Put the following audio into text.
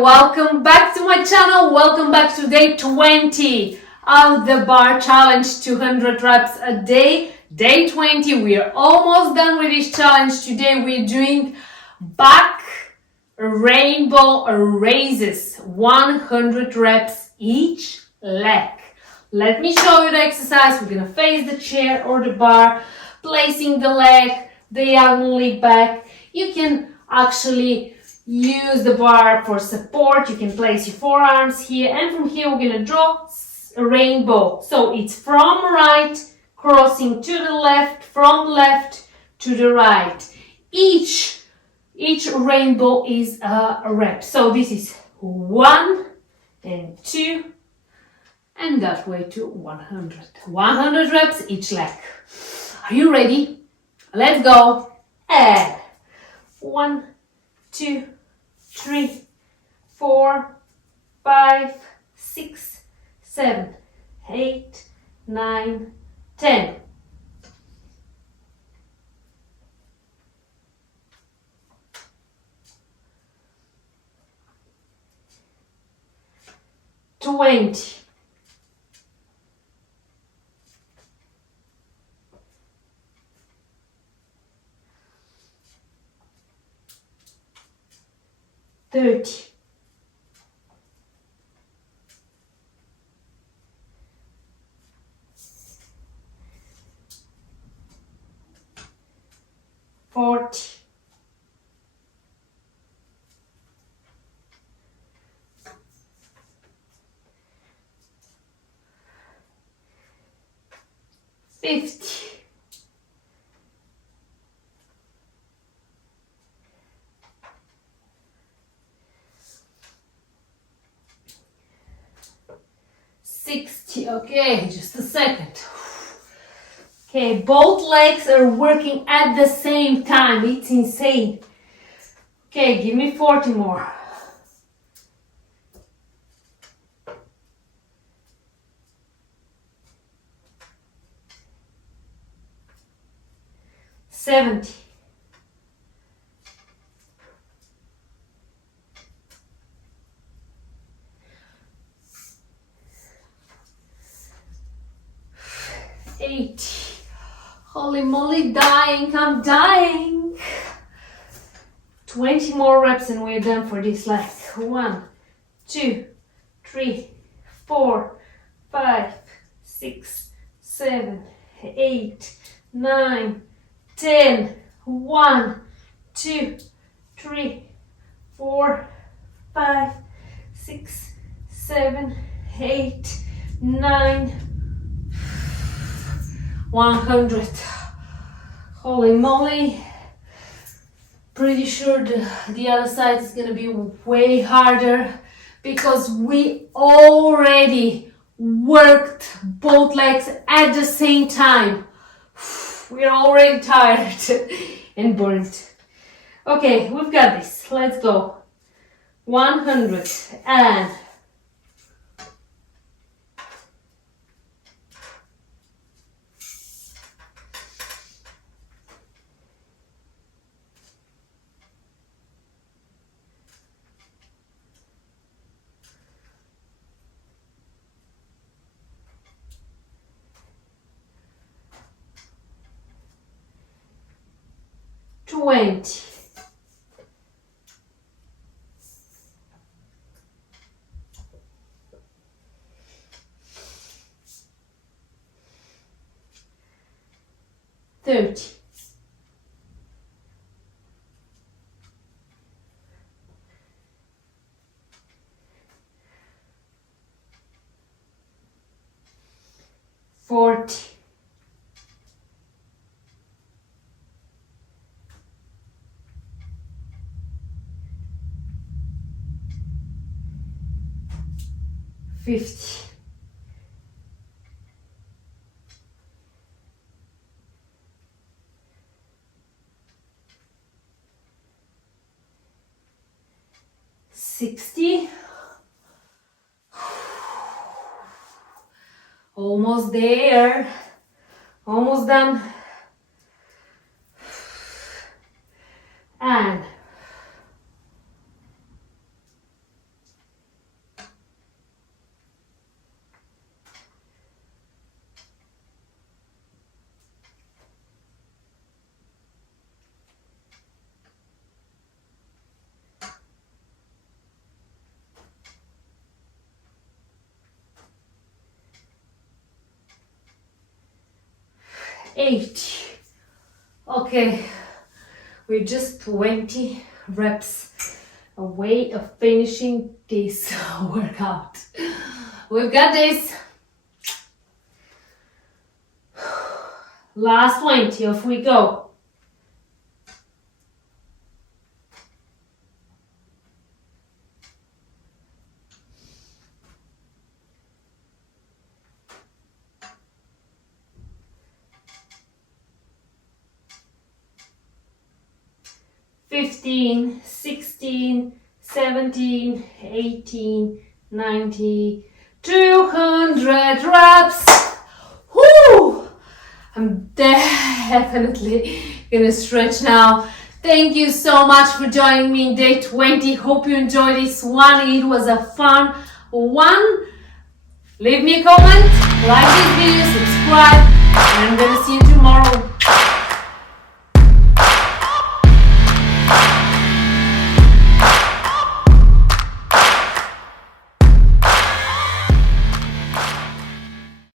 welcome back to my channel. Welcome back to day 20 of the bar challenge, 200 reps a day. Day 20, we are almost done with this challenge. Today we're doing back rainbow raises, 100 reps each leg. Let me show you the exercise. We're gonna face the chair or the bar, placing the leg diagonally back. You can actually use the bar for support. You can place your forearms here, and from here we're gonna draw a rainbow. So it's from right crossing to the left, from left to the right. Each rainbow is a rep. So this is 1 and 2 and that way to 100. 100 reps each leg. Are you ready? Let's go. And 1, 2, 3, 4, 5, 6, 7, 8, 9, 10. $20. 30. 40. 50. 60. Okay, just a second. Okay, both legs are working at the same time. It's insane. Okay, give me 40 more. 70. 80. Holy moly, dying, I'm dying. 20 more reps and we're done for this leg. 1, 2, 3, 4, 5, 6, 7, 8, 9, 10. 1, 2, 3, 4, 5, 6, 7, 8, 9, 100. Holy moly. Pretty sure the other side is gonna be way harder because we already worked both legs at the same time. We're already tired and burnt. Okay, we've got this. Let's go. 100 and 20. 30. 40. 50. 60. Almost there. Almost done. And 80. Okay, we're just 20 reps away of finishing this workout. We've got this. Last 20, off we go. $15, $16, $17, $18, $19, 200 reps. Whoo! I'm definitely gonna stretch now. Thank you so much for joining me in day 20. Hope you enjoyed this one. It was a fun one. Leave me a comment, like this video, subscribe, and I'm gonna see you tomorrow